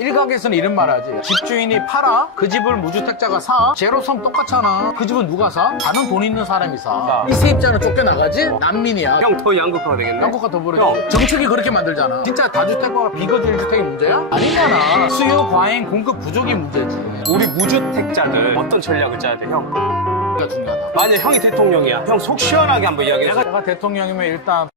일각에서는 이런 말 하지. 집주인이 팔아? 그 집을 무주택자가 사? 제로섬 똑같잖아. 그 집은 누가 사? 다른 돈 있는 사람이 사. 이 세입자는 쫓겨나가지? 난민이야. 형 더 양극화가 되겠네. 양극화 더 벌어져. 정책이 그렇게 만들잖아. 진짜 다주택과 비거주 1주택이 문제야? 아니잖아. 수요 과잉 공급 부족이 문제지. 우리 무주택자들 어떤 전략을 짜야 돼, 형? 가 중요하다. 만약 형이 대통령이야. 형 속 시원하게 한번 이야기해줘. 내가 대통령이면 일단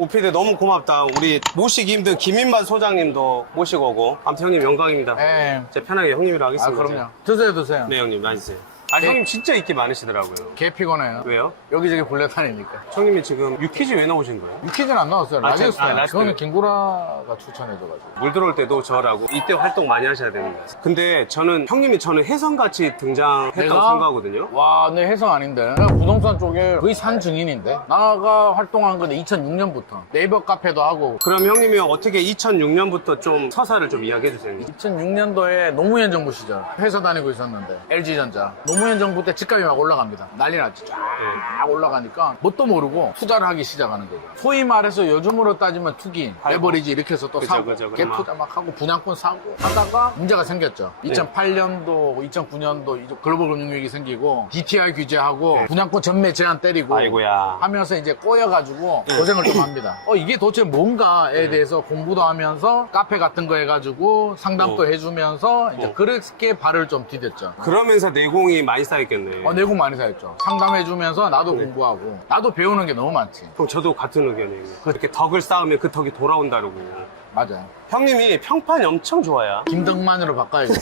오피디 너무 고맙다. 우리 모시기 힘든 김인만 소장님도 모시고 오고. 아무튼 형님 영광입니다. 예. 제가 편하게 형님이랑 아 하겠습니다. 그럼요. 드세요 드세요. 네, 형님 많으세요. 아, 형님 진짜 인기 많으시더라고요. 개 피곤해요. 왜요? 여기저기 굴레다니니까. 형님이 지금 유퀴즈 왜 나오신 거예요? 유퀴즈는 안 나왔어요. 아, 라디오스. 아, 라디오. 그거는 김구라가 추천해줘가지고. 물 들어올 때도 저라고 이때 활동 많이 하셔야 됩니다. 근데 저는 형님이 저는 혜성같이 등장했다고 내가? 생각하거든요. 와, 내 해성 아닌데. 내가 부동산 쪽에 거의 산 증인인데. 나가 활동한 건 2006년부터. 네이버 카페도 하고. 그럼 형님이 어떻게 2006년부터 좀 서사를 좀 이야기해 주세요. 2006년도에 노무현 정부 시절 회사 다니고 있었는데 LG전자 노무현 정부 때 집값이 막 올라갑니다. 난리 났지. 쫙 올라가니까 뭣도 모르고 투자를 하기 시작하는 거죠. 소위 말해서 요즘으로 따지면 투기, 레버리지 이렇게 해서 또 그죠, 사고 그죠, 갭 투자 막 하고 분양권 사고 하다가 문제가 생겼죠. 2008년도, 2009년도 글로벌 금융위기 생기고 DTI 규제하고 분양권 전매 제한 때리고 아이고야. 하면서 이제 꼬여가지고 고생을 좀 합니다. 이게 도대체 뭔가에 대해서 공부도 하면서 카페 같은 거 해가지고 상담도 해주면서 이제 그렇게 발을 좀 디뎠죠. 그러면서 내공이 많이 쌓였겠네. 내공 많이 쌓였죠. 상담해주면서 나도 공부하고 나도 배우는 게 너무 많지. 그럼 저도 같은 의견이에요. 그렇게 덕을 쌓으면 그 덕이 돌아온다고. 맞아요. 형님이 평판이 엄청 좋아요. 김덕만으로 바꿔야겠어.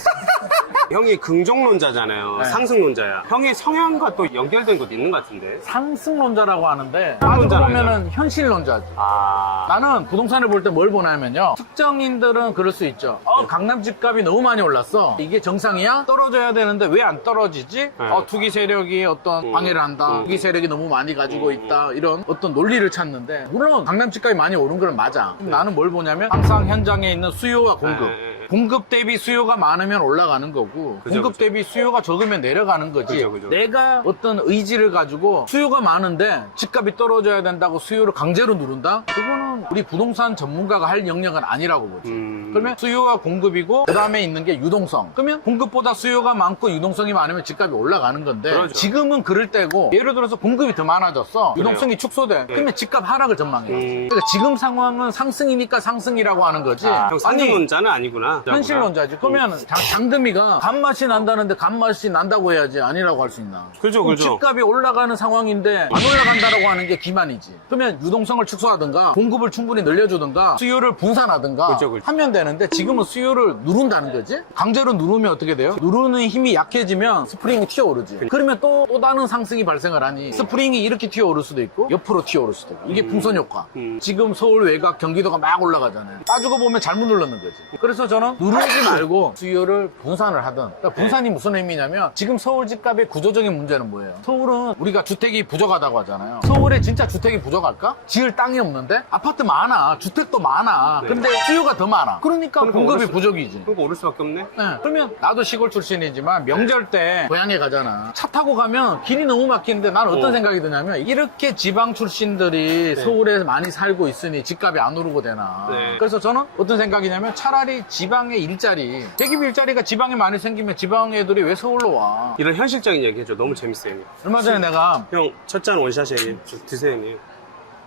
형이 긍정론자잖아요. 네. 상승론자야. 형의 성향과 또 연결된 것도 있는 것 같은데. 상승론자라고 하는데 상승론자는 따지고 보면은 현실론자지. 아. 나는 부동산을 볼 때 뭘 보냐면요. 특정인들은 그럴 수 있죠. 강남 집값이 너무 많이 올랐어. 이게 정상이야? 떨어져야 되는데 왜 안 떨어지지? 투기 세력이 어떤 방해를 한다. 투기 세력이 너무 많이 가지고 있다. 이런 어떤 논리를 찾는데 물론 강남 집값이 많이 오른 건 맞아. 나는 뭘 보냐면 항상 현장에 있는 수요와 공급. 공급 대비 수요가 많으면 올라가는 거고 그죠, 공급 그죠. 대비 수요가 적으면 내려가는 거지. 그죠, 그죠. 내가 어떤 의지를 가지고 수요가 많은데 집값이 떨어져야 된다고 수요를 강제로 누른다? 그거는 우리 부동산 전문가가 할 영역은 아니라고 보지. 그러면 수요와 공급이고 그 다음에 있는 게 유동성. 그러면 공급보다 수요가 많고 유동성이 많으면 집값이 올라가는 건데 그러죠. 지금은 그럴 때고 예를 들어서 공급이 더 많아졌어. 유동성이 축소돼. 그러면 집값 하락을 전망해. 그러니까 지금 상황은 상승이니까 상승이라고 하는 거지. 형 상승론자는 아니구나. 현실론자지. 그러면 장금이가 단맛이 난다는데 간맛이 난다고 해야지 아니라고 할 수 있나? 그죠, 그럼 그죠. 집값이 올라가는 상황인데 안 올라간다라고 하는 게 기만이지. 그러면 유동성을 축소하든가 공급을 충분히 늘려주든가 수요를 분산하든가 그죠, 그죠. 하면 되는데 지금은 수요를 누른다는 거지. 강제로 누르면 어떻게 돼요? 누르는 힘이 약해지면 스프링이 튀어오르지. 그러면 또 다른 상승이 발생을 하니 스프링이 이렇게 튀어오를 수도 있고 옆으로 튀어오를 수도 있고 이게 풍선 효과. 지금 서울 외곽 경기도가 막 올라가잖아요. 따지고 보면 잘못 눌렀는 거지. 그래서 저는 누르지 말고 수요를 분산을 하든. 그러니까 분산이 무슨 의미냐면 지금 서울 집값의 구조적인 문제는 뭐예요? 서울은 우리가 주택이 부족하다고 하잖아요. 서울에 진짜 주택이 부족할까? 지을 땅이 없는데 아파트 많아, 주택도 많아. 근데 수요가 더 많아. 그러니까 공급이 부족이지. 그거 오를 수밖에 없네. 네. 그러면 나도 시골 출신이지만 명절 때 고향에 가잖아. 차 타고 가면 길이 너무 막히는데 나는 어떤 생각이 드냐면 이렇게 지방 출신들이 서울에 많이 살고 있으니 집값이 안 오르고 되나. 네. 그래서 저는 어떤 생각이냐면 차라리 지방의 일자리, 대기업 일자리가 지방에 많이 생기면 지방 애들이 왜 서울로 와? 이런 현실적인 얘기 해줘. 너무 재밌어요. 형님. 얼마 전에 내가 형, 첫 잔 원샷이에요. 형님. 좀 드세요, 형님.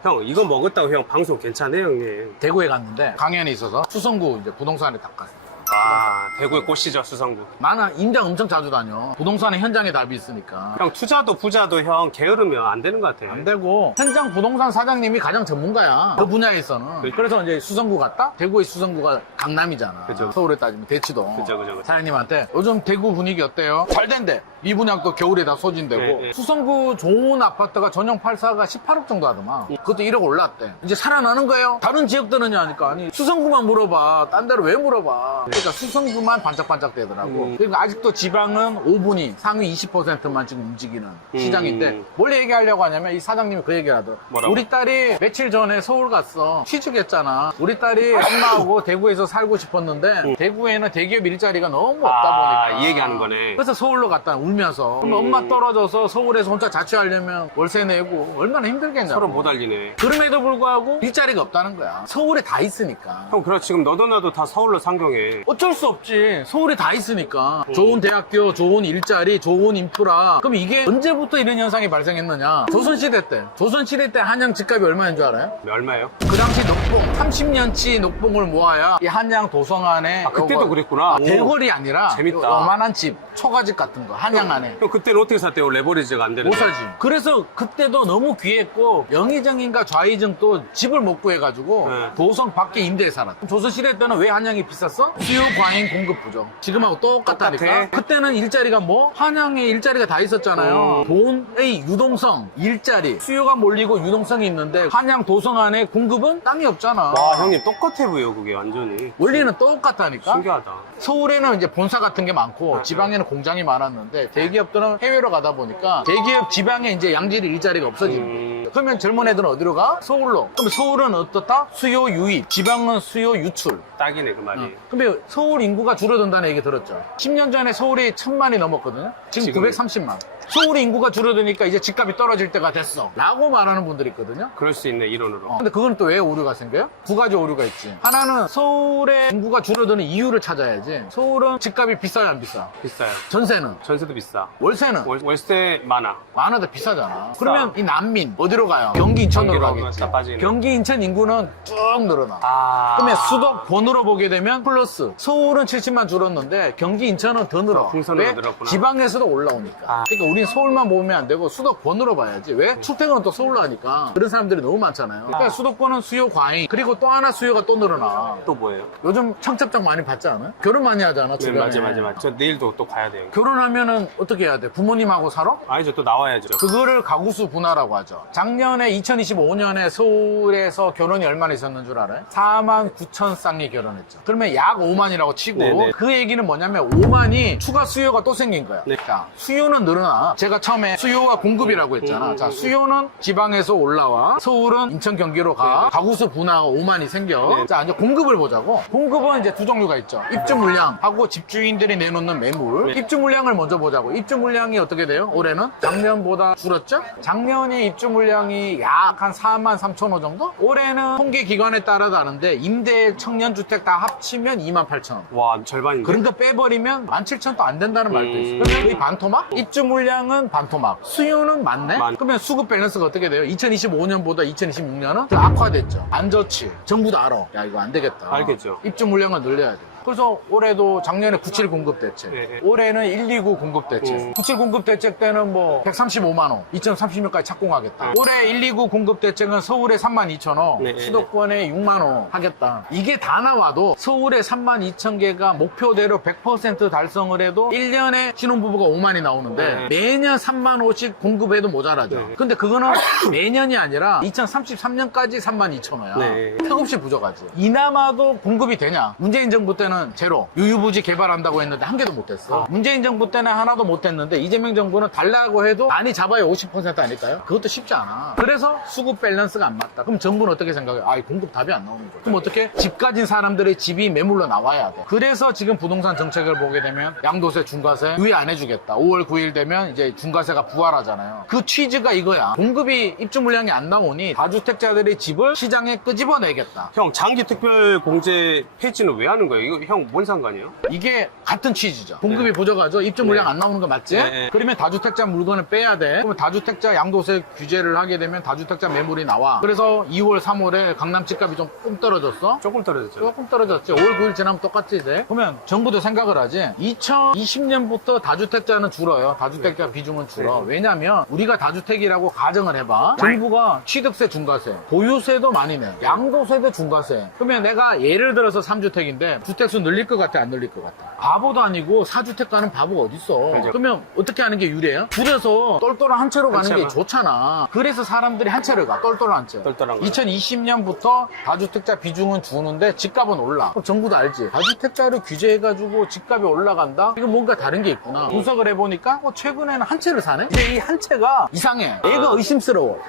형, 이거 먹었다고 형 방송 괜찮아요, 형님. 대구에 갔는데 강연이 있어서 수성구 이제 부동산에 딱 갔어. 아, 대구의 꽃이죠, 수성구. 나는 임장 엄청 자주 다녀. 부동산에 현장에 답이 있으니까. 형, 투자도 부자도 형 게으르면 안 되는 것 같아. 안 되고 현장 부동산 사장님이 가장 전문가야 그 분야에서는. 그래서 이제 수성구 갔다. 대구의 수성구가 강남이잖아. 그죠. 서울에 따지면 대치동. 그죠. 사장님한테 요즘 대구 분위기 어때요? 잘 된대. 미분양도 겨울에 다 소진되고. 네. 수성구 좋은 아파트가 전용 8사가 18억 정도 하더만. 그것도 1억 올랐대. 이제 살아나는 거예요? 다른 지역들은요 하니까 아니 수성구만 물어봐. 딴 데로 왜 물어봐? 그러니까 수성구만 때만 반짝반짝 되더라고. 그러니까 아직도 지방은 5분위, 상위 20%만 지금 움직이는 시장인데 뭘 얘기하려고 하냐면 이 사장님이 그 얘기를 하더라고. 뭐라고? 우리 딸이 며칠 전에 서울 갔어. 취직했잖아. 우리 딸이 엄마하고 대구에서 살고 싶었는데 대구에는 대기업 일자리가 너무 없다 보니까 이 얘기하는 거네. 그래서 서울로 갔다 울면서 그럼 엄마 떨어져서 서울에서 혼자 자취하려면 월세 내고 얼마나 힘들겠냐고. 서로 못 알리네. 그럼에도 불구하고 일자리가 없다는 거야. 서울에 다 있으니까. 형, 그렇지. 지금 너도 나도 다 서울로 상경해. 어쩔 수 없지. 서울에 다 있으니까. 좋은 대학교, 좋은 일자리, 좋은 인프라. 그럼 이게 언제부터 이런 현상이 발생했느냐? 조선시대 때. 조선시대 때 한양 집값이 얼마인 줄 알아요? 얼마예요? 그 당시 녹봉, 30년치 녹봉을 모아야 이 한양 도성 안에. 그때도 요거, 그랬구나. 오. 대궐이 아니라. 재밌다. 요만한 집, 초가집 같은 거, 한양 안에. 형, 그때는 어떻게 샀대요? 레버리지가 안 되는데. 못 살지. 그래서 그때도 너무 귀했고 영의정인가 좌의정 또 집을 못 구해가지고 네. 도성 밖에 임대해 살았다. 조선시대 때는 왜 한양이 비쌌어? 수요 과잉 공급 부족. 지금하고 똑같다니까. 똑같아. 그때는 일자리가 뭐? 한양에 일자리가 다 있었잖아요. 돈의 유동성, 일자리, 수요가 몰리고 유동성이 있는데 한양 도성 안에 공급은 땅이 없잖아. 와, 형님 똑같아 보여, 그게 완전히. 원리는 똑같다니까. 신기하다. 서울에는 이제 본사 같은 게 많고 지방에는 공장이 많았는데 대기업들은 해외로 가다 보니까 대기업 지방에 이제 양질의 일자리가 없어지는 거예요. 그러면 젊은 애들은 어디로 가? 서울로. 그럼 서울은 어떻다? 수요 유입, 지방은 수요 유출. 딱이네, 그 말이. 근데 서울 인구가 줄어든다는 얘기 들었죠. 10년 전에 서울이 1000만이 넘었거든요. 지금 지금은? 930만. 서울 인구가 줄어드니까 이제 집값이 떨어질 때가 됐어. 라고 말하는 분들이 있거든요. 그럴 수 있네, 이론으로. 근데 그건 또 왜 오류가 생겨요? 두 가지 오류가 있지. 하나는 서울의 인구가 줄어드는 이유를 찾아야지. 서울은 집값이 비싸요, 안 비싸? 비싸요. 전세는? 전세도 비싸. 월세는? 월세 많아. 많아도 비싸잖아. 그러면 이 난민 어디로 가요? 경기 인천으로 경기로 가겠지. 다 빠지네. 경기 인천 인구는 쭉 늘어나. 아. 그러면 수도권으로 보게 되면 플러스. 서울은 70만 줄었는데 경기 인천은 더 늘어. 풍선으로 왜? 늘었구나. 지방에서도 올라오니까. 아. 그러니까 우린 서울만 보면 안 되고 수도권으로 봐야지. 왜? 출퇴근은 또 서울로 하니까. 그런 사람들이 너무 많잖아요. 그러니까 수도권은 수요 과잉. 그리고 또 하나 수요가 또 늘어나. 또 뭐예요? 요즘 청첩장 많이 받지 않아요? 결혼 많이 하잖아, 네, 주변에. 맞아. 저 내일도 또 가야 돼요. 결혼하면은 어떻게 해야 돼? 부모님하고 살아? 아니죠, 또 나와야죠. 그거를 가구수 분화라고 하죠. 작년에 2025년에 서울에서 결혼이 얼마나 있었는 줄 알아요? 4만 9천 쌍이 결혼했죠. 그러면 약 5만이라고 치고 네네. 그 얘기는 뭐냐면 5만이 추가 수요가 또 생긴 거야. 네. 자, 수요는 늘어나. 제가 처음에 수요와 공급이라고 했잖아. 자, 수요는 지방에서 올라와. 서울은 인천 경기로 가. 네. 가구수 분화가 5만이 생겨. 네. 자, 이제 공급을 보자고. 공급은 이제 두 종류가 있죠. 입주 물량하고 집주인들이 내놓는 매물. 네. 입주 물량을 먼저 보자고. 입주 물량이 어떻게 돼요? 올해는? 작년보다 줄었죠? 작년에 입주 물량이 약 한 4만 3천 호 정도? 올해는 통계 기관에 따라 다른데 임대 청년주택 다 합치면 2만 8천 원. 와, 절반인데. 그런 거 빼버리면 17,000도 안 된다는 말도 있어요. 그러면 거의 반토막? 입주 물량은 반토막. 수요는 많네? 그러면 수급 밸런스가 어떻게 돼요? 2025년보다 2026년은 더 악화됐죠. 안 좋지. 정부도 알아. 야, 이거 안 되겠다. 알겠죠. 입주 물량을 늘려야 돼. 그래서 올해도 작년에 97 공급 대책, 네. 올해는 129 공급 대책. 97 공급 대책 때는 뭐 135만 호, 2030년까지 착공하겠다. 올해 129 공급 대책은 서울에 3만 2천 호, 네. 수도권에 6만 호 하겠다. 이게 다 나와도 서울에 3만 2천 개가 목표대로 100% 달성을 해도 1년에 신혼부부가 5만이 나오는데 매년 3만 호씩 공급해도 모자라죠. 네. 근데 그거는 매년이 아니라 2033년까지 3만 2천 호야. 네. 턱없이 부족하지. 이나마도 공급이 되냐? 문재인 정부 때는 제로, 유유부지 개발한다고 했는데 한 개도 못했어. 문재인 정부 때는 하나도 못했는데 이재명 정부는 달라고 해도 많이 잡아야 50% 아닐까요? 그것도 쉽지 않아. 그래서 수급 밸런스가 안 맞다. 그럼 정부는 어떻게 생각해요? 아, 공급 답이 안 나오는 거야. 그럼 어떻게? 집 가진 사람들의 집이 매물로 나와야 돼. 그래서 지금 부동산 정책을 보게 되면 양도세, 중과세 유예 안 해주겠다. 5월 9일 되면 이제 중과세가 부활하잖아요. 그 취지가 이거야. 공급이 입주 물량이 안 나오니 다주택자들의 집을 시장에 끄집어내겠다. 형, 장기 특별 공제 폐지는 왜 하는 거예요? 이거 형, 뭔 상관이에요? 이게 같은 취지죠. 공급이 부족하죠. 입주 물량 네. 안 나오는 거 맞지? 네. 그러면 다주택자 물건을 빼야 돼. 그러면 다주택자 양도세 규제를 하게 되면 다주택자 매물이 나와. 그래서 2월, 3월에 강남 집값이 좀 끔 떨어졌어. 조금 떨어졌죠. 조금 떨어졌지. 5월 9일 지나면 똑같지 이제. 그러면 정부도 생각을 하지. 2020년부터 다주택자는 줄어요. 다주택자 비중은 줄어. 왜냐면 우리가 다주택이라고 가정을 해봐. 정부가 취득세 중과세, 보유세도 많이 내. 양도세도 중과세. 그러면 내가 예를 들어서 3주택인데 주택 주택수 늘릴 것 같아, 안 늘릴 것 같아? 바보도 아니고 4주택 가는 바보가 어딨어. 그죠. 그러면 어떻게 하는 게 유리해요? 줄여서 똘똘한 한 채로 가는 게 채만. 좋잖아. 그래서 사람들이 한 채를 가, 똘똘한 한 채. 똘똘한 거. 2020년부터 다주택자 비중은 주는데 집값은 올라. 그럼 정부도 알지. 다주택자를 규제해가지고 집값이 올라간다? 이거 뭔가 다른 게 있구나. 분석을 해보니까 최근에는 한 채를 사네? 근데 이 한 채가 이상해. 얘가 의심스러워.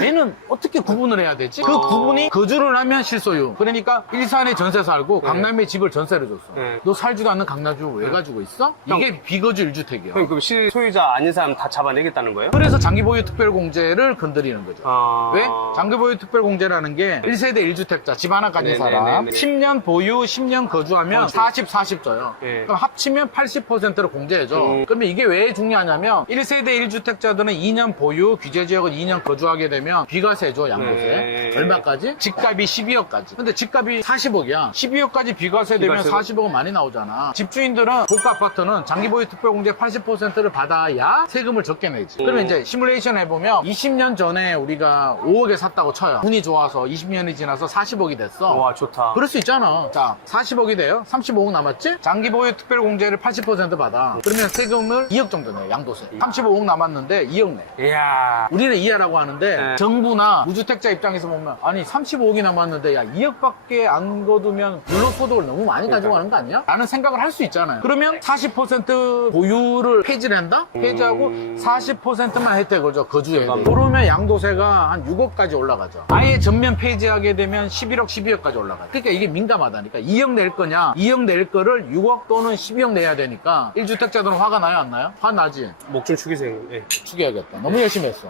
얘는 어떻게 구분을 해야 되지? 그 구분이 거주를 하면 실소유. 그러니까 일산에 전세 살고 강남에 집을 전세를 줬어. 네. 너 살지도 않는 강남집을 왜 가지고 있어? 이게 비거주 1주택이야. 형, 그럼 실소유자 아닌 사람 다 잡아내겠다는 거예요? 그래서 장기보유 특별공제를 건드리는 거죠. 아... 왜? 장기보유 특별공제라는 게 1세대 1주택자 집 하나 가진 네네네네. 사람 10년 보유 10년 거주하면 40 줘요. 네. 그럼 합치면 80%를 공제해줘. 그러면 이게 왜 중요하냐면 1세대 1주택자들은 2년 보유 규제지역은 2년 거주하게 되면 비과세 줘 양도세. 네. 얼마까지? 집값이 12억까지. 근데 집값이 40억이야. 12억까지 비과세 되면 비과세로? 40억은 많이 나오잖아. 집주인들은 고가 아파트는 장기보유 특별공제 80%를 받아야 세금을 적게 내지. 그러면 이제 시뮬레이션 해보면 20년 전에 우리가 5억에 샀다고 쳐요. 운이 좋아서 20년이 지나서 40억이 됐어. 와, 좋다. 그럴 수 있잖아. 자, 40억이 돼요. 35억 남았지? 장기보유 특별공제를 80% 받아. 그러면 세금을 2억 정도 내, 양도세. 35억 남았는데 2억 내. 이야. 우리는 이해라고 하는데 네. 정부나 무주택자 입장에서 보면 아니 35억이 남았는데 야 2억밖에 안 거두면 불로소득을 너무 많이 가지고 가는 거 아니야? 라는 생각을 할 수 있잖아요. 그러면 40% 보유를 폐지를 한다? 폐지하고 40%만 혜택을 줘, 거주에. 그러면 양도세가 한 6억까지 올라가죠. 아예 전면 폐지하게 되면 11억, 12억까지 올라가요. 그러니까 이게 민감하다니까. 2억 낼 거냐? 2억 낼 거를 6억 또는 12억 내야 되니까 1주택자들은 화가 나요, 안 나요? 화 나지? 목줄 축이생. 예. 죽여야겠다. 너무 열심히 했어.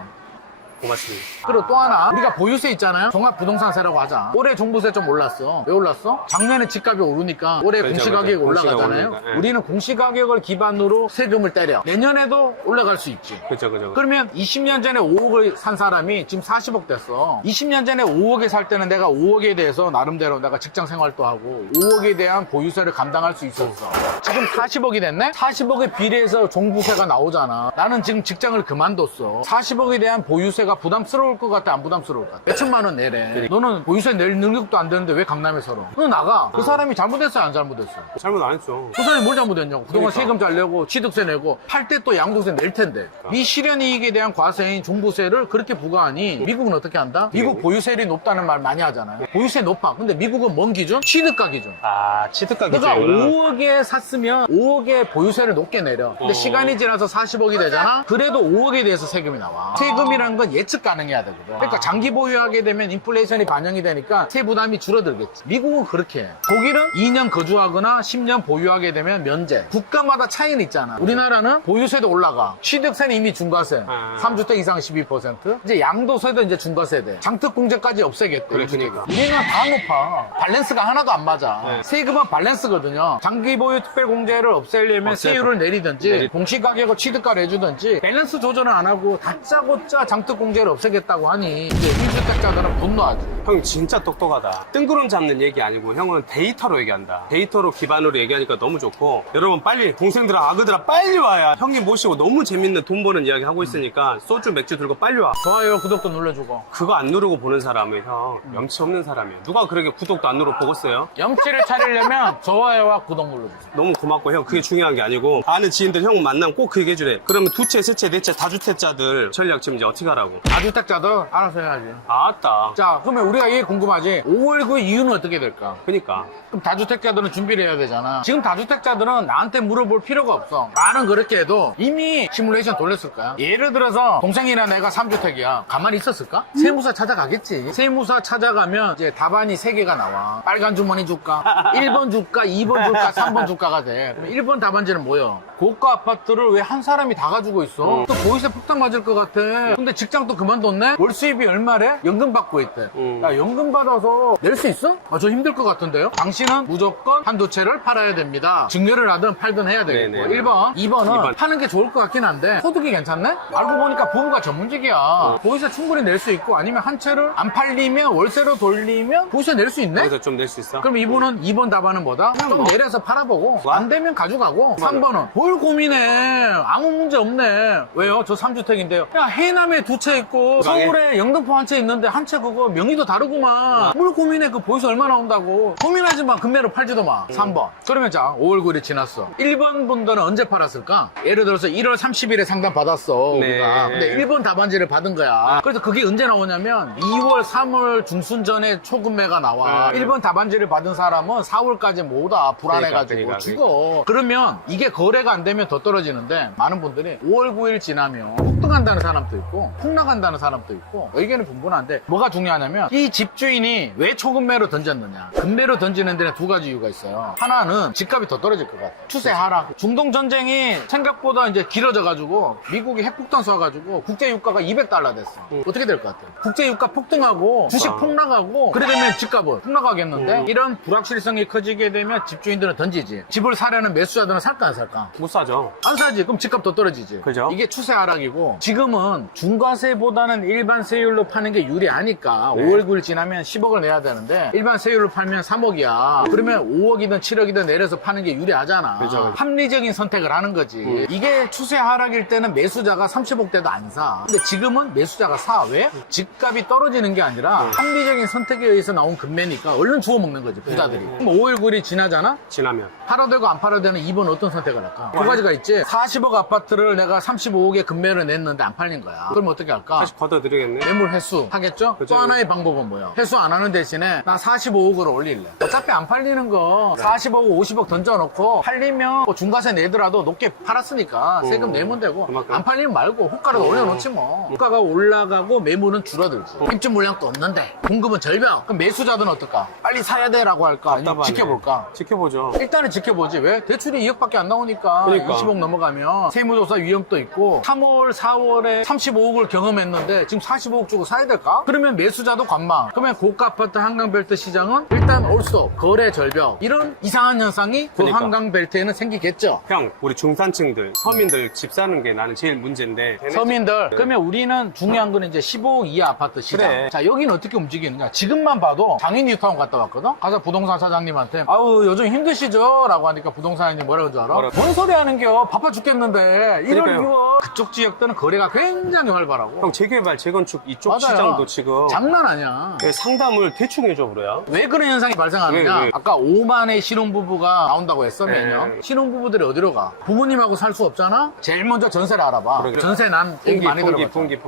고맙습니다. 그리고 또 하나 우리가 보유세 있잖아요. 종합부동산세라고 하자. 올해 종부세 좀 올랐어. 왜 올랐어? 작년에 집값이 오르니까 올해 그렇죠, 공시가격이 그렇죠. 공시가 올라가잖아요. 오르니까, 예. 우리는 공시가격을 기반으로 세금을 때려. 내년에도 올라갈 수 있지. 그죠, 그죠. 그러면 20년 전에 5억을 산 사람이 지금 40억 됐어. 20년 전에 5억에 살 때는 내가 5억에 대해서 나름대로 내가 직장 생활도 하고 5억에 대한 보유세를 감당할 수 있었어. 지금 40억이 됐네? 40억에 비례해서 종부세가 나오잖아. 나는 지금 직장을 그만뒀어. 40억에 대한 보유세가 부담스러울 것 같아, 안 부담스러울 것 같아? 몇천만 원 내래. 너는 보유세 낼 능력도 안 되는데 왜 강남에 살아? 너 나가. 그 사람이 잘못했어요, 안 잘못했어? 잘못 안 했죠. 그 사람이 뭘 잘못했냐고. 그동안 그러니까. 세금 잘 내고 취득세 내고 팔 때 또 양도세 낼 텐데 미실현이익에 대한 과세인 종부세를 그렇게 부과하니 미국은 어떻게 한다? 미국 보유세율이 높다는 말 많이 하잖아요. 보유세 높아. 근데 미국은 뭔 기준? 취득가 기준. 아, 취득가 그러니까 기준이구나. 5억에 샀으면 5억에 보유세를 높게 내려. 근데 시간이 지나서 40억이 되잖아? 그래도 5억에 대해서 세금이 나와. 세금이라는 건 예측 가능해야 되거든. 그러니까 장기 보유하게 되면 인플레이션이 반영이 되니까 세부담이 줄어들겠지. 미국은 그렇게 해. 독일은 2년 거주하거나 10년 보유하게 되면 면제. 국가마다 차이는 있잖아. 우리나라는 보유세도 올라가. 취득세는 이미 중과세. 3주택 이상 12%. 이제 양도세도 이제 중과세 돼. 장특공제까지 없애겠대. 그래, 그러니까. 우리는 다 높아. 밸런스가 하나도 안 맞아. 네. 세금은 밸런스거든요. 장기보유 특별공제를 없애려면 세율을 내리든지 공시가격을 취득가를 해주든지 밸런스 조절을 안 하고 다짜고짜 장특공제를 없애겠다고 하니 이제 1주택자들은 분노하지. 형 진짜 똑똑하다. 뜬구름 잡는 얘기 아니고 형은 데이터로 얘기한다. 데이터로 기반으로 얘기하니까 너무 좋고 여러분 빨리 동생들아 아그들아 빨리 와야 형님 모시고 너무 재밌는 돈 버는 이야기 하고 있으니까 소주 맥주 들고 빨리 와. 좋아요, 구독도 눌러주고. 그거 안 누르고 보는 사람은 형 염치 없는 사람이에요. 누가 그렇게 구독도 안 누르고 보겠어요? 염치를 차리려면 좋아요와 구독 눌러주세요. 너무 고맙고 형 그게 중요한 게 아니고 아는 지인들 형 만나면 꼭 그 얘기 해주래. 그러면 두 채, 세 채, 네 채 다주택자들 전략 지금 이제 어떻게 하라고? 다주택자들 알아서 해야지. 아따. 자, 그러면 우리가 이게 궁금하지. 5월 그 이유는 어떻게 될까? 그니까. 그럼 다주택자들은 준비를 해야 되잖아. 지금 다주택자들은 나한테 물어볼 필요가 없어. 말은 그렇게 해도 이미 시뮬레이션 돌렸을 거야. 예를 들어서 동생이나 내가 3주택이야. 가만히 있었을까? 세무사 찾아가겠지. 세무사 찾아가면 이제 답안이 3개가 나와. 빨간 주머니 줄까? 1번 줄까? 2번 줄까? 3번 줄까가 돼. 그럼 1번 답안지는 뭐야? 고가 아파트를 왜 한 사람이 다 가지고 있어? 또 보유세 폭탄 맞을 것 같아. 근데 직장 또 그만뒀네? 월 수입이 얼마래? 연금 받고 있대. 야, 연금 받아서 낼 수 있어? 저 힘들 것 같은데요? 당신은 무조건 한두 채를 팔아야 됩니다. 증여를 하든 팔든 해야 되겠고. 네네. 1번. 2번은 2번. 파는 게 좋을 것 같긴 한데 소득이 괜찮네? 알고 보니까 부부가 전문직이야. 보유세 충분히 낼 수 있고 아니면 한 채를 안 팔리면 월세로 돌리면 보유세 낼 수 있네? 거기서 좀 낼 수 있어? 그럼 이분은 2번 답안은 뭐다? 좀 뭐. 내려서 팔아보고 뭐? 안 되면 가져가고. 3번은 뭘 고민해? 아무 문제 없네. 왜요? 저 3주택인데요. 야, 해남에 2채 채 있고 방에? 서울에 영등포 한 채 있는데 한 채 그거 명의도 다르구만. 뭘 고민해. 그 보유세 얼마 나온다고. 고민하지 마. 금매로 팔지도 마. 3번. 그러면 자 5월 9일이 지났어. 1번 분들은 언제 팔았을까? 예를 들어서 1월 30일에 상담 받았어. 네. 우리가. 근데 1번 답안지를 받은 거야. 그래서 그게 언제 나오냐면 2월 3월 중순 전에 초금매가 나와. 1번 답안지를 받은 사람은 4월까지 못 와. 불안해가지고 그러니까. 죽어. 그러면 이게 거래가 안 되면 더 떨어지는데 많은 분들이 5월 9일 지나면 폭등한다는 사람도 있고 폭락한다는 사람도 있고 의견이 분분한데 뭐가 중요하냐면 이 집주인이 왜 초금매로 던졌느냐. 금매로 던지는 데는 두 가지 이유가 있어요. 하나는 집값이 더 떨어질 것 같아. 추세 하락. 중동 전쟁이 생각보다 이제 길어져가지고 미국이 핵폭탄 쏴가지고 국제 유가가 200달러 됐어. 어떻게 될 것 같아? 국제 유가 폭등하고 주식 폭락하고 그래 되면 집값은 폭락하겠는데 이런 불확실성이 커지게 되면 집주인들은 던지지. 집을 사려는 매수자들은 살까 안 살까? 못 사죠. 안 사지. 그럼 집값 더 떨어지지. 그죠? 이게 추세 하락이고 지금은 중과세보다는 일반 세율로 파는 게 유리하니까 네. 5월 9일 지나면 10억을 내야 되는데 일반 세율로 팔면 3억이야. 그러면 5억이든 7억이든 내려서 파는 게 유리하잖아. 그죠. 합리적인 선택을 하는 거지. 이게 추세 하락일 때는 매수자가 30억대도 안 사. 근데 지금은 매수자가 사. 왜? 집값이 떨어지는 게 아니라 합리적인 선택에 의해서 나온 금매니까 얼른 주워 먹는 거지 부자들이. 그럼 5월 9일이 지나잖아? 지나면. 팔아도 되고 안 팔아도 되는 2번 어떤 선택을 할까? 두 가지가 있지. 40억 아파트를 내가 35억에 금매를 냈는데 안 팔린 거야. 그럼 어떻게 할까? 다시 걷어드리겠네. 매물 회수 하겠죠? 그죠. 또 하나의 방법은 뭐야? 회수 안 하는 대신에 나 45억으로 올릴래. 어차피 안 팔리는 거 40억, 50억 던져놓고 팔리면 뭐 중과세 내더라도 높게 팔았으니까 세금 내면 되고 그만큼. 안 팔리면 말고 호가라도 올려놓지 뭐. 호가가 올라가고 매물은 줄어들지. 입주 물량도 없는데 공급은 절벽. 그럼 매수자들은 어떨까? 빨리 사야 돼라고 할까? 아니면 답답하네. 지켜볼까? 지켜보죠. 일단은 지켜보지. 왜? 대출이 2억밖에 안 나오니까 그러니까. 20억 넘어가면 세무조사 위험도 있고 3월, 4월에 35억을 경험했는데 지금 45억 주고 사야 될까? 그러면 매수자도 관망. 그러면 고가 아파트 한강벨트 시장은 일단 올수 거래 절벽. 이런 이상한 현상이 그 그러니까. 한강벨트에는 생기겠죠. 형, 우리 중산층들, 서민들 집 사는 게 나는 제일 문제인데. 서민들. 그러면 우리는 중요한 거는 이제 15억 이하 아파트 시장. 그래. 자, 여기는 어떻게 움직이느냐. 지금만 봐도 장인 뉴타운 갔다 왔거든? 가서 부동산 사장님한테 아우, 요즘 힘드시죠? 라고 하니까 부동산이 뭐라고 줄 알아? 뭐라고? 뭔 소리 하는겨? 바빠 죽겠는데. 이런 그러니까요. 이유. 그쪽 지역들은 거래가 굉장히 활발하고. 형, 재개발, 재건축 이쪽 맞아요. 시장도 지금 장난 아니야. 왜 상담을 대충 해줘, 그래요? 왜 그런 현상이 발생하느냐? 왜? 아까 5만의 신혼부부가 나온다고 했어, 네. 매년. 신혼부부들이 어디로 가? 부모님하고 살 수 없잖아? 제일 먼저 전세를 알아봐. 그러게. 전세 난 얘기 많이 들어봤어. 풍기.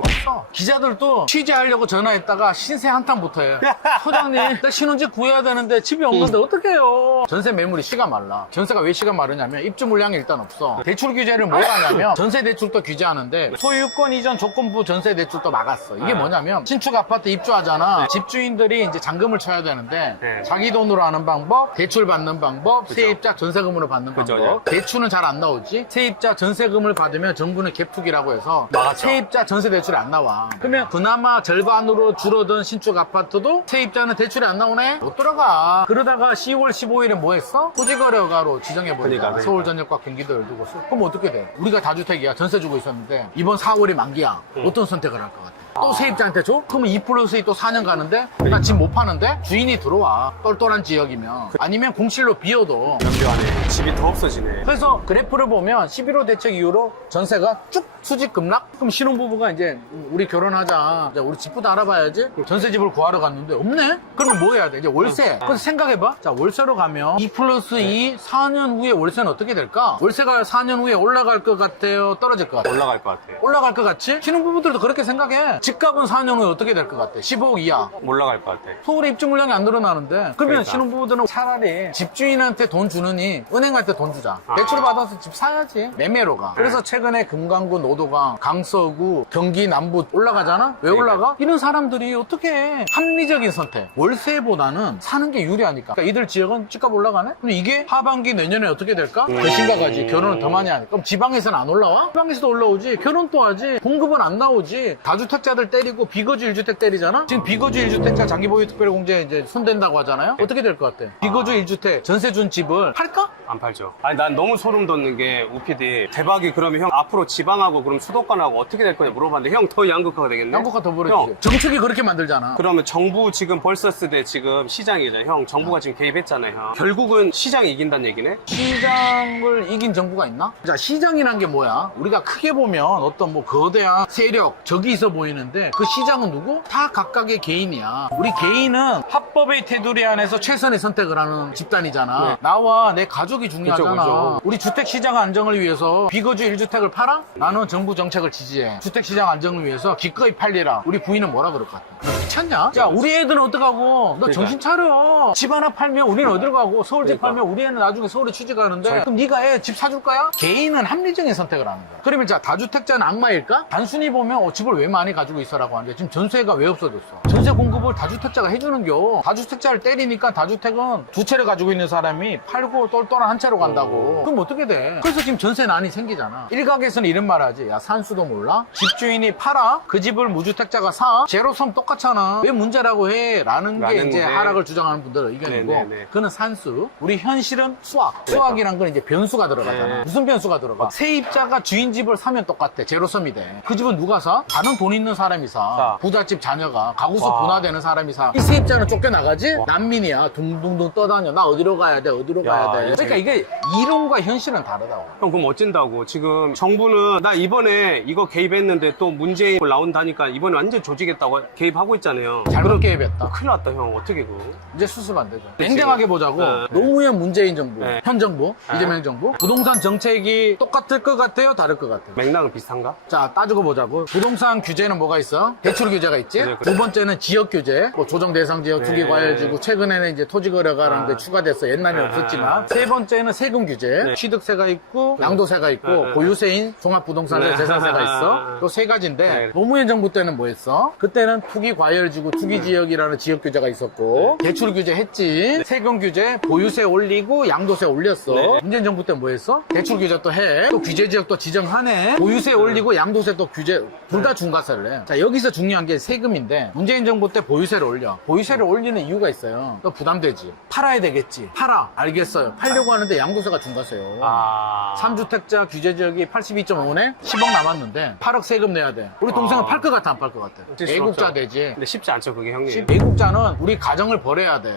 기자들도 취재하려고 전화했다가 신세 한탄부터 해. 소장님, 나 신혼집 구해야 되는데 집이 없는데 어떡해요? 전세 매물이 시가 말라. 전세가 왜 시가 마르냐면 입주 물량이 일단 없어. 대출 규제를 뭘 하냐면 전세 대출도 규제하는데 소유권 이전 조건부 전세 대출도 막았어. 이게 뭐냐면 신축 아파트 입주하잖아. 집주인들이 이제 잔금을 쳐야 되는데 네. 자기 돈으로 하는 방법, 대출 받는 방법, 세입자 전세금으로 받는 그죠, 방법. 대출은 잘 안 나오지. 세입자 전세금을 받으면 정부는 갭투기라고 해서 맞아. 세입자 전세 대출이 안 나와. 그러면 그나마 절반으로 줄어든 신축 아파트도 세입자는 대출이 안 나오네? 못 들어가. 그러다가 10월 15일에 뭐 했어? 토지거래가로 지정해버리자. 그러니까. 서울 전역과 경기도를 두고서. 그럼 어떻게 돼? 우리가 다주택이야. 전세 주고 있었는데 이번 4월이 만기야. 어떤 선택을 할 것 같아? 또 세입자한테 줘? 그러면 2+2 또 4년 가는데? 나 집 못 파는데? 주인이 들어와. 똘똘한 지역이면. 아니면 공실로 비어도. 연비안에 집이 더 없어지네. 그래서 그래프를 보면 11호 대책 이후로 전세가 쭉 수직 급락? 그럼 신혼부부가 이제 우리 결혼하자. 이제 우리 집부터 알아봐야지. 전세집을 구하러 갔는데 없네? 그러면 뭐 해야 돼? 이제 월세. 그래서 생각해봐. 자, 월세로 가면 2+2 4년 후에 월세는 어떻게 될까? 월세가 4년 후에 올라갈 것 같아요? 떨어질 것 같아요? 올라갈 것 같아. 올라갈 것 같지? 신혼부부들도 그렇게 생각해. 집값은 4년 후에 어떻게 될 것 같아? 15억 이하. 올라갈 것 같아. 서울에 입주 물량이 안 늘어나는데 그러면 그러니까. 신혼부부들은 차라리 집주인한테 돈 주느니 은행한테 돈 주자. 대출 받아서 집 사야지. 매매로 가. 그래서 최근에 금강구, 노도강, 강서구, 경기 남부 올라가잖아? 왜 올라가? 이런 사람들이 어떻게 합리적인 선택. 월세보다는 사는 게 유리하니까. 그러니까 이들 지역은 집값 올라가네? 근데 이게 하반기 내년에 어떻게 될까? 더 심각하지. 결혼을 더 많이 하니까. 그럼 지방에서는 안 올라와? 지방에서도 올라오지. 결혼 또 하지. 공급은 안 나오지. 다주택자들 때리고 비거주 1주택 때리잖아? 지금 비거주 1주택자 장기보유 특별공제 이제 손댄다고 하잖아요? 어떻게 될 것 같아? 비거주 1주택 전세 준 집을 팔까? 안 팔죠. 아니, 난 너무 소름 돋는 게, 우피디. 대박이 그러면 형 앞으로 지방하고 그럼 수도권하고 어떻게 될 거냐 물어봤는데, 형 더 양극화가 되겠네? 양극화 더 형, 벌어지죠. 정책이 그렇게 만들잖아. 그러면 정부 지금 벌서스 대 지금 시장이잖아요. 형, 정부가 지금 개입했잖아요. 형. 결국은 시장이 이긴다는 얘기네? 시장을 이긴 정부가 있나? 자, 시장이란 게 뭐야? 우리가 크게 보면 어떤 뭐 거대한 세력, 적이 있어 보이는데 그 시장은 누구? 다 각각의 개인이야. 우리 개인은 합법의 테두리 안에서 최선의 선택을 하는 집단이잖아. 네. 나와 내 가족이 중요하잖아. 그쵸. 우리 주택시장 안정을 위해서 비거주 1주택을 팔아? 나는 정부 정책을 지지해. 주택시장 안정을 위해서 기꺼이 팔리라. 우리 부인은 뭐라 그럴 것 같아? 너 미쳤냐? 자, 우리 애들은 어떡하고? 너 정신 차려. 집 하나 팔면 우리는 어디로 가고, 서울집 그러니까. 팔면 우리 애는 나중에 서울에 취직하는데 그럼 네가 애 집 사줄 거야? 개인은 합리적인 선택을 하는 거야. 그러면 자, 다주택자는 악마일까? 단순히 보면 집을 왜 많이 가지고 있어라고 하는데 지금 전세가 왜 없어졌어? 전세 공급을 다주택자가 해주는겨. 다주택자를 때리니까 다주택은 두 채를 가지고 있는 사람이 팔고 똘똘한 한 채로 간다고. 그럼 어떻게 돼? 그래서 지금 전세난이 생기잖아. 일각에서는 이런 말 하지. 야, 산수도 몰라? 집주인이 팔아? 그 집을 무주택자가 사? 제로섬 똑같잖아. 왜 문제라고 해? 라는 게 이제 하락을 주장하는 분들의 의견이고, 네네네. 그는 산수. 우리 현실은 수학. 수학이란 건 이제 변수가 들어가잖아. 네. 무슨 변수가 들어가? 세입자가 주인 집을 사면 똑같아. 제로섬이 돼. 그 집은 누가 사? 다른 돈 있는 사람이 사. 사. 부잣집 자녀가. 가구수 와. 분화되는 사람이 사. 이 세입자는 쫓겨나가지? 난민이야. 둥둥둥 떠다녀. 나 어디로 가야 돼? 어디로 야, 가야 돼? 이거 그러니까 이게 이론과 현실은 다르다고. 형, 그럼 어쩐다고. 지금 정부는 나 이번에 이거 개입했는데 또 문재인 나온다니까 이번에 완전 조지겠다고 개입하고 있잖아요. 잘못 개입했다. 큰일 났다, 형. 어떻게 그거? 이제 수습 안 되죠. 냉정하게 보자고. 네. 노무현 문재인 정부, 네. 현 정부, 네. 이재명 정부. 부동산 정책이 똑같을 것 같아요? 다를 것 같아요? 맥락은 비슷한가? 자, 따지고 보자고. 부동산 규제는 뭐가 있어? 대출 규제가 있지? 그래, 그래. 두 번째는 지역 규제, 뭐 조정 대상 지역, 네. 투기 과열지구, 최근에는 이제 토지 거래가라는 게 추가됐어. 옛날에는 없었지만. 세 번째는 세금 규제, 네. 취득세가 있고, 양도세가 있고, 네. 보유세인 종합부동산세 네. 재산세가 있어. 또 세 가지인데, 네. 노무현 정부 때는 뭐 했어? 그때는 투기 과열지구, 투기 지역이라는 지역 규제가 있었고, 대출 규제 했지, 세금 규제, 보유세 올리고, 양도세 올렸어. 네. 문재인 정부 때 뭐 했어? 대출 규제 또 해. 또 규제 지역 또 지정하네. 보유세 올리고 양도세 또 규제 둘 다 중과세를 해. 자, 여기서 중요한 게 세금인데 문재인 정부 때 보유세를 올려. 보유세를 올리는 이유가 있어요. 또 부담되지. 팔아야 되겠지. 팔아. 알겠어요. 팔려고 하는데 양도세가 중과세요. 아. 3주택자 규제 지역이 82.5네? 10억 남았는데 8억 세금 내야 돼. 우리 동생은 아. 팔 것 같아, 안 팔 것 같아? 어쩔 수 애국자 없죠. 되지. 근데 쉽지 않죠, 그게 형님. 애국자는 우리 가정을 버려야 돼.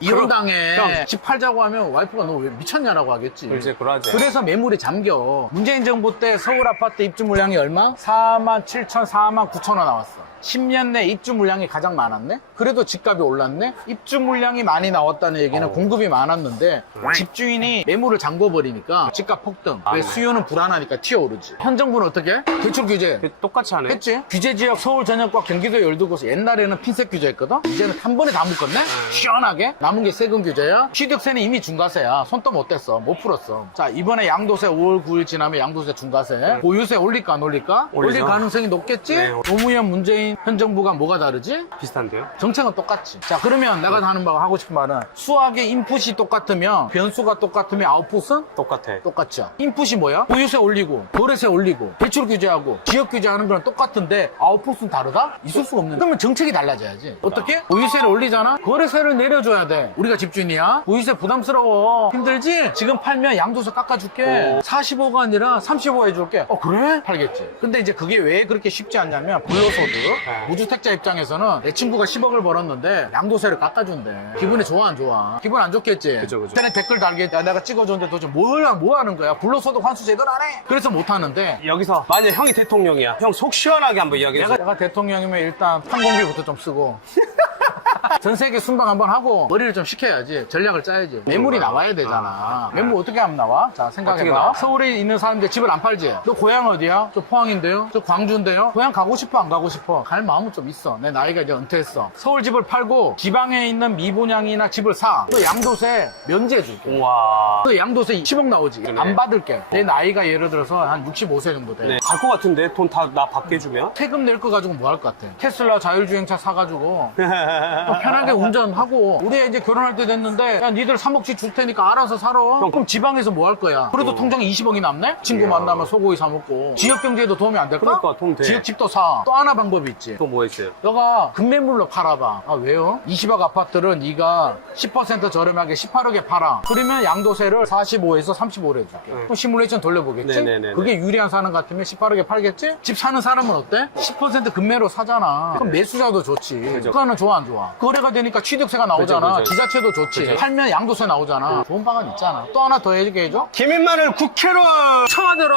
이혼당해. 형. 집 팔자고 하면 와이프가 너 왜 미쳤냐라고 하겠지. 이제 그러지. 그래서 매물이 잠겨. 문재인 정부 때 서울 아파트 입주 물량이 얼마? 4만 7천, 4만 9천 원 나왔어. 10년 내 입주 물량이 가장 많았네? 그래도 집값이 올랐네? 입주 물량이 많이 나왔다는 얘기는 공급이 많았는데 집주인이 매물을 잠궈버리니까 집값 폭등. 왜 네. 수요는 불안하니까 튀어오르지. 현 정부는 어떻게 해? 대출 규제. 똑같이 하네. 했지? 규제 지역 서울 전역과 경기도 12곳 옛날에는 핀셋 규제했거든? 이제는 한 번에 다 묶었네? 시원하게? 남은 게 세금 규제야? 취득세는 이미 중과세야. 손도 못 댔어. 못 풀었어. 자, 이번에 양도세 5월 9일 지나면 양도세 중과세. 보유세 올릴까 안 올릴까? 올리죠. 올릴 가능성이 높겠지? 네. 노무현 문재인 현 정부가 뭐가 다르지? 비슷한데요? 정책은 똑같지. 자, 그러면 내가 하는 말 하고 싶은 말은 수학의 인풋이 똑같으면 변수가 똑같으면 아웃풋은 똑같아. 똑같죠. 인풋이 뭐야? 보유세 올리고, 거래세 올리고, 대출 규제하고, 지역 규제하는 거랑 똑같은데 아웃풋은 다르다? 있을 수가 없는. 그러면 정책이 달라져야지. 어떻게? 보유세를 올리잖아? 거래세를 내려줘야 돼. 우리가 집주인이야? 보유세 부담스러워. 힘들지? 지금 팔면 양도세 깎아줄게. 45가 아니라 35 해줄게. 그래? 팔겠지. 근데 이제 그게 왜 그렇게 쉽지 않냐면 불로소득. 무주택자 입장에서는 내 친구가 10억을 벌었는데 양도세를 깎아준대. 기분이 좋아 안 좋아? 기분 안 좋겠지? 그죠. 인터넷 댓글 달겠지. 야, 내가 찍어줬는데 도대체 뭐 하는 거야? 불로소득 환수 제대로 안 해. 그래서 못 하는데 여기서 만약 형이 대통령이야. 형 속 시원하게 한번 이야기해줘. 내가 대통령이면 일단 항공기부터 좀 쓰고 전 세계 순방 한번 하고 머리를 좀 식혀야지. 전략을 짜야지. 매물이 나와야 되잖아. 매물 어떻게 하면 나와? 자, 어떻게 생각해봐. 나와? 서울에 있는 사람들 집을 안 팔지? 너 고향 어디야? 저 포항인데요? 저 광주인데요? 고향 가고 싶어 안 가고 싶어? 갈 마음은 좀 있어. 내 나이가 이제 은퇴했어. 서울 집을 팔고 지방에 있는 미분양이나 집을 사. 또 양도세 면제해줄게. 우와. 또 양도세 10억 나오지. 그러네. 안 받을게. 내 나이가 예를 들어서 한 65세 정도 돼. 네. 갈 것 같은데 돈 다 나 받게 해주면? 세금 낼 거 가지고 뭐 할 것 같아? 테슬라 자율주행차 사가지고 편하게 운전하고 우리 이제 결혼할 때 됐는데 야 니들 3억씩 줄 테니까 알아서 살아. 그럼 지방에서 뭐 할 거야? 그래도 통장에 20억이 남네? 친구 만나면 소고기 사 먹고 지역 경제에도 도움이 안 될까? 그러니까 도움 돼. 지역집도 사. 또 하나 방법이 있지. 또 뭐 있어요? 너가 금매물로 팔아봐. 아 왜요? 20억 아파트를 네가 10% 저렴하게 18억에 팔아. 그러면 양도세를 45에서 35로 해줄게. 그럼 시뮬레이션 돌려보겠지? 네네네네. 그게 유리한 사람 같으면 18억에 팔겠지? 집 사는 사람은 어때? 10% 금매로 사잖아. 그럼 매수자도 좋지. 그거는 좋아 안 좋아? 거래가 되니까 취득세가 나오잖아. 그죠. 지자체도 좋지. 그죠. 팔면 양도세 나오잖아. 좋은 방안 있잖아. 또 하나 더 해줘? 김인만을 국회로 청와대로!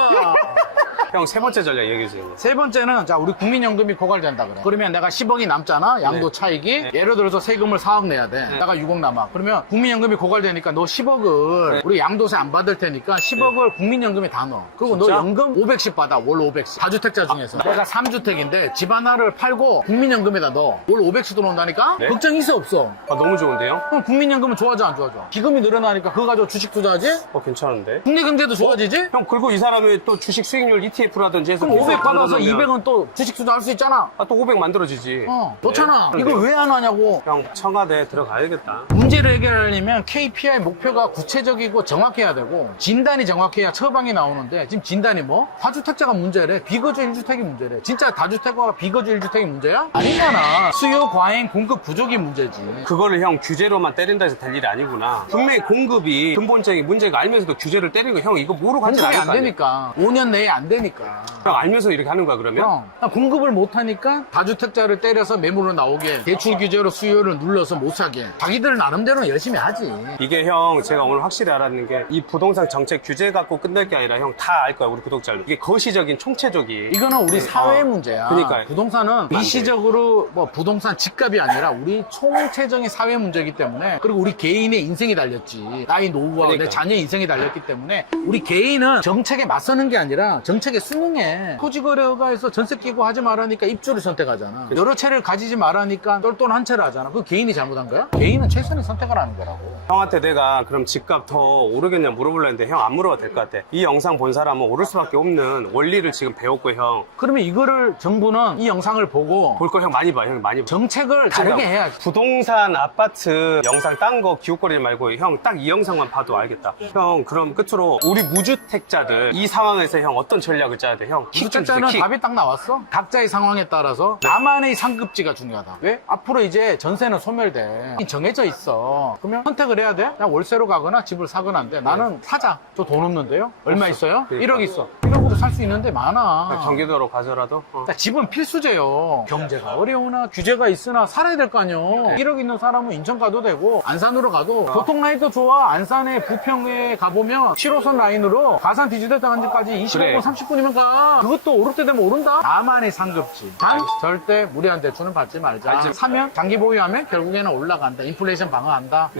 형 세 번째 전략 얘기해주세요. 세 번째는 자 우리 국민연금이 고갈된다 그래. 그러면 내가 10억이 남잖아. 양도 네. 차익이. 예를 들어서 세금을 4억 내야 돼. 내가 6억 남아. 그러면 국민연금이 고갈되니까 너 10억을 네. 우리 양도세 안 받을 테니까 10억을 국민연금에 다 넣어. 그리고 진짜? 너 연금 500씩 받아. 월 500씩. 다주택자 중에서. 내가 3주택인데 집 하나를 팔고 국민연금에다 넣어. 월 500씩 들어온다니까? 네? 걱정 있어 없어? 아, 너무 좋은데요? 그럼 국민연금은 좋아져 안 좋아져? 기금이 늘어나니까 그거 가지고 주식 투자하지? 괜찮은데? 국내 경제도 좋아지지? 형, 그리고 이 사람이 또 주식 수익률 ETF라든지 해서 그럼 500 받아서 넣으면 200은 또 주식 투자할 수 있잖아. 또 500 만들어지지. 좋잖아. 네. 이걸 왜 안 하냐고. 형, 청와대 들어가야겠다. 문제를 해결하려면 KPI 목표가 구체적이고 정확해야 되고 진단이 정확해야 처방이 나오는데 지금 진단이 뭐? 다주택자가 문제래. 비거주 1주택이 문제래. 진짜 다주택과 비거주 1주택이 문제야? 아니잖아. 수요 과잉 공급 부족이 문제지. 그거를 형 규제로만 때린다 해서 될 일이 아니구나. 분명히 공급이 근본적인 문제가 알면서도 규제를 때리고 형 이거 모르고 하지 공급이 않을 안 거 아니야? 되니까 5년 내에 안 되니까 형 알면서 이렇게 하는 거야 그러면? 공급을 못 하니까 다주택자를 때려서 매물로 나오게 대출 규제로 수요를 눌러서 못 사게 자기들 나름대로 열심히 하지. 이게 형 제가 오늘 확실히 알았는 게 이 부동산 정책 규제 갖고 끝날 게 아니라 형 다 알 거야 우리 구독자들. 이게 거시적인 총체적인 이거는 우리 사회 문제야. 그러니까요. 부동산은 일시적으로 뭐 부동산 집값이 아니라 우리 총체적인 사회 문제이기 때문에 그리고 우리 개인의 인생이 달렸지. 나의 노후와 그러니까. 내 자녀의 인생이 달렸기 때문에 우리 개인은 정책에 맞서는 게 아니라 정책에 순응해. 토지거래가에서 전세 끼고 하지 말라니까 입주를 선택하잖아. 여러 채를 가지지 말라니까 똘똘 한 채를 하잖아. 그 개인이 잘못한 거야? 개인은 최선의 선택을 하는 거라고. 형한테 내가 그럼 집값 더 오르겠냐 물어보려 했는데 형 안 물어봐도 될 것 같아. 이 영상 본 사람은 오를 수밖에 없는 원리를 지금 배웠고 형 그러면 이거를 정부는 이 영상을 보고 볼 거 형 많이 봐. 형 많이 봐. 정책을 다르게 형, 해야지. 부동산 아파트 영상 딴 거 기웃거리지 말고 형 딱 이 영상만 봐도 알겠다. 형 그럼 끝으로 우리 무주택자들 이 상황에서 형 어떤 전략을 짜야 돼? 형 킥 좀 주세요. 무주택자는 킥. 답이 딱 나왔어. 각자의 상황에 따라서 나만의 상급지가 중요하다. 왜? 앞으로 이제 전세는 소멸돼. 정해져 있어. 그러면 선택을 해야 돼? 그냥 월세로 가거나 집을 사거나 한데 나는 사자. 저 돈 없는데요? 얼마 있어요? 그러니까. 1억 있어. 1억으로 살 수 있는데 많아. 경기도로 가서라도 그러니까 집은 필수제요. 경제가 어려우나 규제가 있으나 살아야 될 거 아니요. 1억 있는 사람은 인천 가도 되고 안산으로 가도 교통라인도 좋아. 안산에 부평에 가보면 7호선 라인으로 가산 디지털 간지까지 25분 그래. 30분이면 가. 그것도 오를 때 되면 오른다. 나만의 상급지. 단 절대 무리한 대출은 받지 말자. 사면 장기 보유하면 결국에는 올라간다. 인플레이션 방어한다.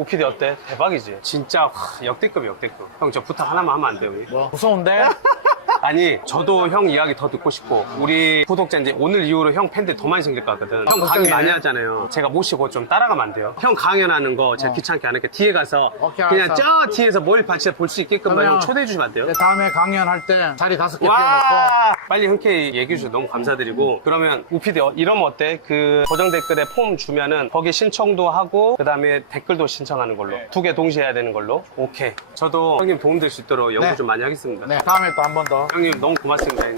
오피디 어때? 대박이지. 진짜 역대급 역대급. 형 저 부탁 하나만 하면 안 돼요? 우리? 뭐 무서운데? 아니 저도 형 이야기 더 듣고 싶고 우리 구독자 이제 오늘 이후로 형 팬들 더 많이 생길 것 같거든. 형 강의 걱정이네. 많이 하잖아요. 제가 모시고 좀 따라가면 안 돼요? 형 강연하는 거 제가 귀찮게 안 할게. 뒤에 가서 오케이, 그냥 알았어. 저 뒤에서 뭘 같이 볼 수 있게끔만 그러면 형 초대해 주시면 안 돼요? 네, 다음에 강연할 때 자리 5개 피워놓고 와 빨리 흔쾌히 얘기해 주셔서 너무 감사드리고 그러면 우피디 이러면 어때? 그 고정 댓글에 폼 주면은 거기 신청도 하고 그 다음에 댓글도 신청하는 걸로 2개 동시에 해야 되는 걸로 오케이 저도 형님 도움될 수 있도록 연구 네. 좀 많이 하겠습니다 네, 다음에 또 한 번 더. 형님 너무 고맙습니다 형님